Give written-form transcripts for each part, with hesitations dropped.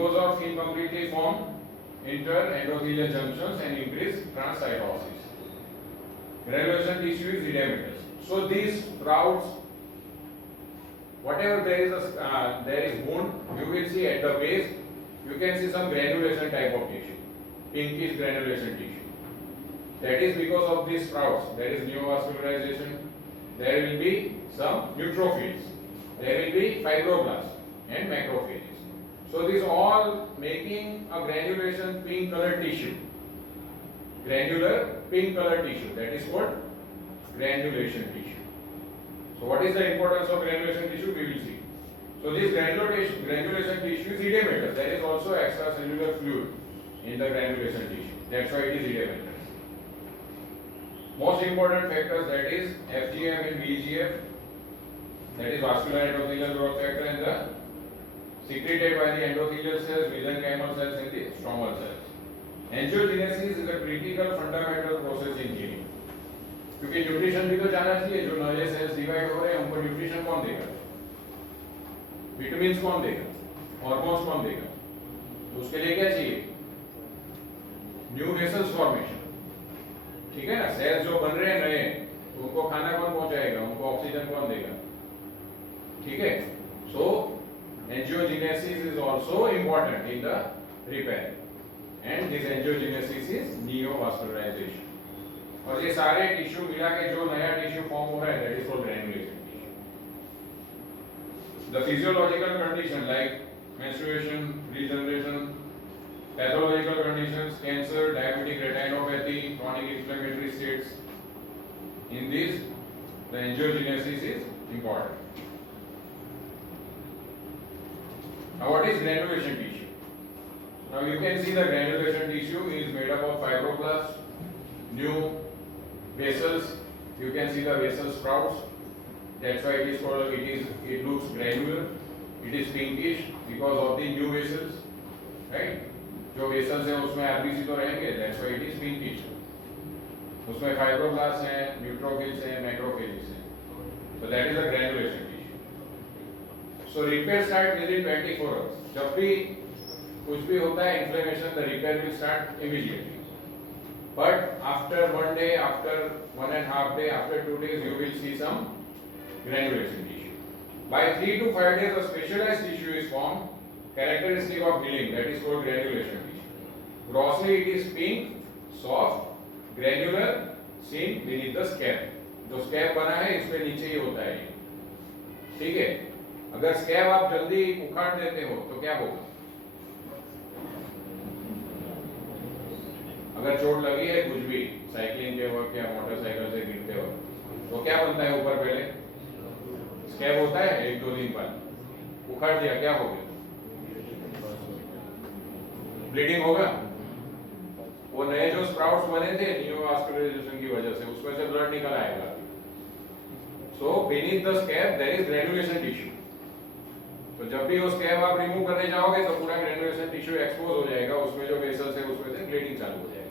because of incompletely formed interendothelial junctions and increased transcytosis. Granulation tissue is edematous. So these sprouts, whatever there is wound, you will see at the base, you can see some granulation type of tissue, pinkish granulation tissue. That is because of these sprouts. There is neovascularization. There will be some neutrophils. There will be fibroblasts and macrophages. So these all making a granulation pink colored tissue. Granular pink colored tissue. That is called granulation tissue. So what is the importance of granulation tissue? We will see. So this granulation tissue is edematous. There is also extracellular fluid in the granulation tissue. That's why it is edematous. Most important factors, that is FGF and VEGF, that is vascular endothelial growth factor, and the secreted by the endothelial cells, mesenchymal cells and the stromal cells. Angiogenesis is a critical fundamental process in healing. क्योंकि nutrition भी तो जाना चाहिए, जो नए sales divide हो रहे हैं उनको न्यूट्रिशन कौन देगा? विटामिन्स कौन देगा? हार्मोन्स कौन देगा? तो उसके लिए क्या चाहिए? New vessels formation. ठीक है ना? सेल्स जो बन रहे हैं नए, उनको खाना कौन पहुंचाएगा? उनको ऑक्सीजन कौन देगा? ठीक है? सो angiogenesis is also important in the repair, and this angiogenesis is neovascularization. और ये सारे टिश्यू मिला के जो नया टिश्यू फॉर्म हो रहा है, that is called granulation tissue. The physiological condition like menstruation, regeneration, pathological conditions, cancer, diabetic retinopathy, chronic inflammatory states, in this the angiogenesis is important. Now what is granulation tissue? Now you can see the granulation tissue is made up of fibroblasts, new vessels. You can see the vessel sprouts. That's why it is called, it looks granular. It is pinkish because of the new vessels, right? जो vessels है उसमें RBC तो रहेंगे, that's why it is pinkish. उसमें fibroblast हैं, neutrophils हैं, macrophages हैं. So that is a granulation tissue. So repair start within 24 hours. जब भी कुछ भी होता है inflammation, the repair will start immediately. But after 1 day, after 1.5 days, after 2 days, you will see some granulation tissue. By 3 to 5 days, a specialized tissue is formed, characteristic of healing, that is called granulation tissue. Grossly, it is pink, soft, granular, seen beneath the scalp. जो scab बना है इसके नीचे ही होता है. ठीक है? अगर स्कैब आप जल्दी उखाड़ देते हो तो क्या होगा? अगर चोट लगी है कुछ भी, साइकिलिंग के वक्त या मोटरसाइकिल से गिरते हो, तो क्या बनता है ऊपर? पहले स्कैब होता है, 1-2 दिन बाद उखाड़ दिया, क्या हो गया? ब्लीडिंग होगा. वो नए जो स्प्राउट्स बने थे नियोवास्कुलराइजेशन की वजह से, उसमें से ब्लड निकल आएगा. So beneath the scab there is granulation tissue. तो जब भी वो स्कैब आप रिमूव करने जाओगे तो पूरा ग्रेनुलेशन टिश्यू एक्सपोज हो जाएगा, उसमें जो वेसल्स है उसमें से ब्लीडिंग चालू हो जाएगा.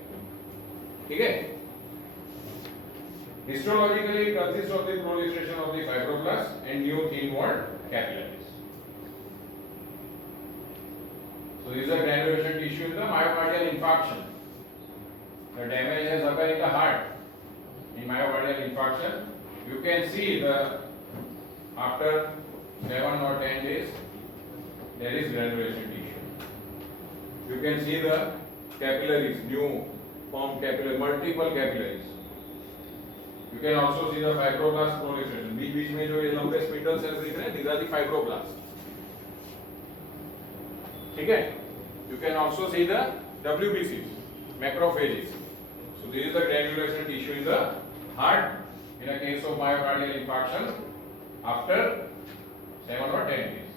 ठीक है? Histologically it consists of the proliferation of the fibroblasts and new thin walled capillaries. So this is a granulation tissue in the myocardial infarction. The damage has occurred in the heart. In myocardial infarction, you can see after 7 or 10 days, there is granulation tissue. You can see the capillaries, new formed capillaries, multiple capillaries. You can also see the fibroblast proliferation. बीच में जो ये लंबे spindle cells दिख रहे हैं, these are the fibroblasts. ठीक है? You can also see the WBCs, macrophages. So this is the granulation tissue in the heart in a case of myocardial infarction after 7 or 10 days.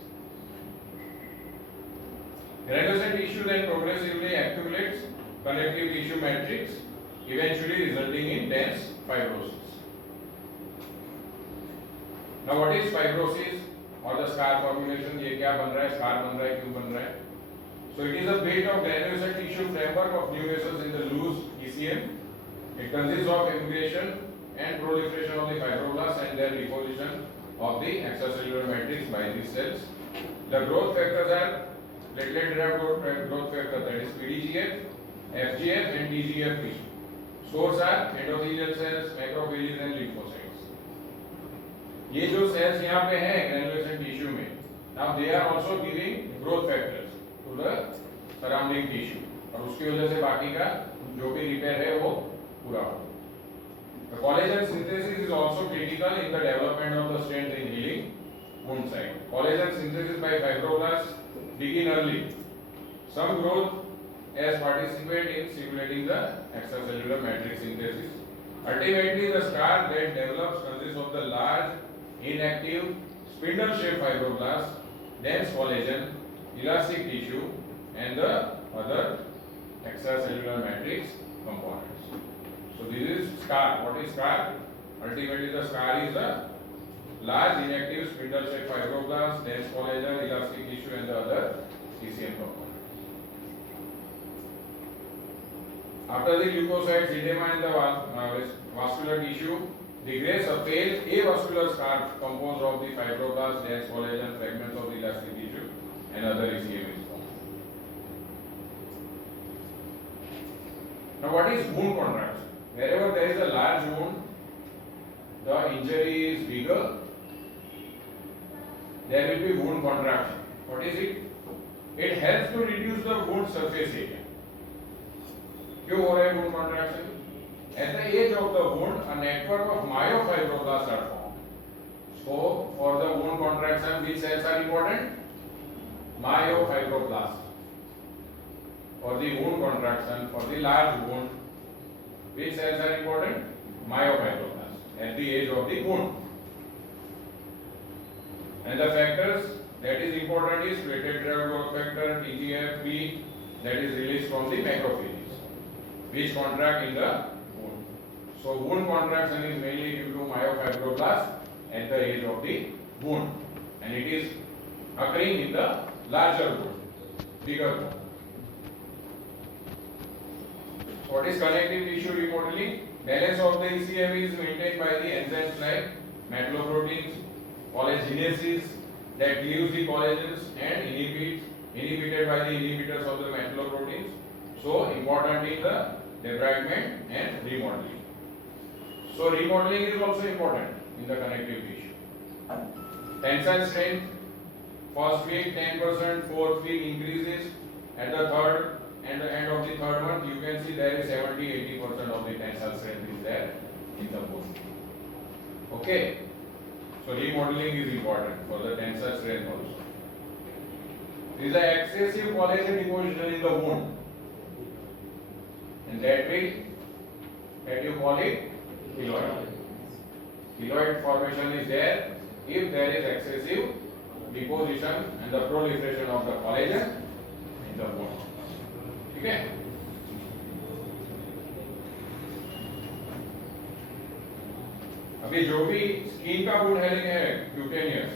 Granulation tissue then progressively accumulates connective tissue matrix, eventually resulting in dense fibrosis. Now what is fibrosis or the scar formulation? ये क्या बन रहा है, scar बन रहा है, क्यों बन रहा है? So it is a bit of granulation tissue framework of new vessels in the loose ECM. It consists of aggregation and proliferation of the fibroblasts and their deposition of the extracellular matrix by these cells. The growth factors are platelet derived growth factor, that is PDGF, FGF and TGF tissue. Source are endothelial cells, macrophages and lymphocytes. ये जो cells यहाँ पे हैं granulation tissue में, now they are also giving growth factors to the surrounding tissue और उसकी वजह से बाकी का जो भी repair है वो पूरा हो. The collagen synthesis is also critical in the development of the strength in healing wound site. Collagen synthesis by fibroblasts begin early. Some growth as participate in stimulating the extracellular matrix synthesis. Ultimately, the scar that develops consists of the large, inactive, spindle-shaped fibroblasts, dense collagen, elastic tissue, and the other extracellular matrix components. So this is scar. What is scar? Ultimately, the scar is a large, inactive, spindle-shaped fibroblast, dense collagen, elastic tissue, and the other ECM components. After the leukocytes, edema in the vascular tissue, degrades a pale avascular scar composed of the fibroblast, dense collagen, fragments of the elastic tissue, and other ECM is formed. Now, what is wound contraction? Wherever there is a large wound, the injury is bigger, there will be wound contraction. What is it? It helps to reduce the wound surface area. क्यों हो रहा है wound contraction? At the edge of the wound, a network of myofibroblasts are formed. So, for the wound contraction, which cells are important? Myofibroblasts. For the wound contraction, for the large wound, which cells are important? Myofibroblasts at the edge of the wound. And the factors that is important is platelet derived growth factor, TGF, P, that is released from the macrophages, which contract in the wound. So wound contraction is mainly due to myofibroblasts at the edge of the wound, and it is occurring in the larger wound, bigger wound. What is connective tissue remodeling? Balance of the ECM is maintained by the enzymes like metalloproteins, collagenases that cleaves the collagens and inhibited by the inhibitors of the metalloproteins. So important in the debridement and remodeling. So remodeling is also important in the connective tissue. Tensile strength, first week 10%, fourth week increases. At the third and the end of the third month, you can see there is 70-80% of the tensile strength is there in the bone. Okay. So remodeling is important for the tensile strength also. There is an excessive collagen deposition in the wound, and that you call it keloid. Keloid formation is there if there is excessive deposition and the proliferation of the collagen in the wound. Okay. अभी जो भी skin का wound healing है cutaneous,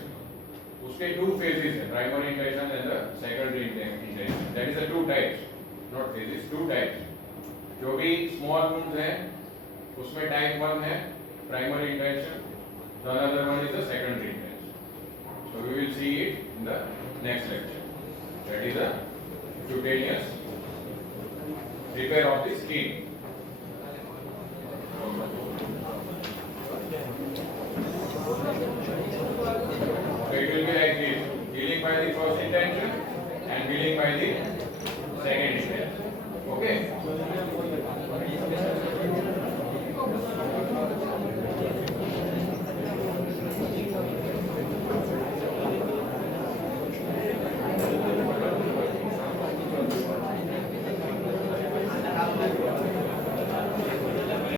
उसके two phases है, primary intention and the secondary intention. That is the two types, not phases, two types. जो भी small wounds हैं उसमें टाइप 1 है primary intention, the another one is the secondary intention. So we will see it in the next lecture. That is the cutaneous repair of the skin. So it will be like this: healing by the first intention and healing by the second intention. Okay.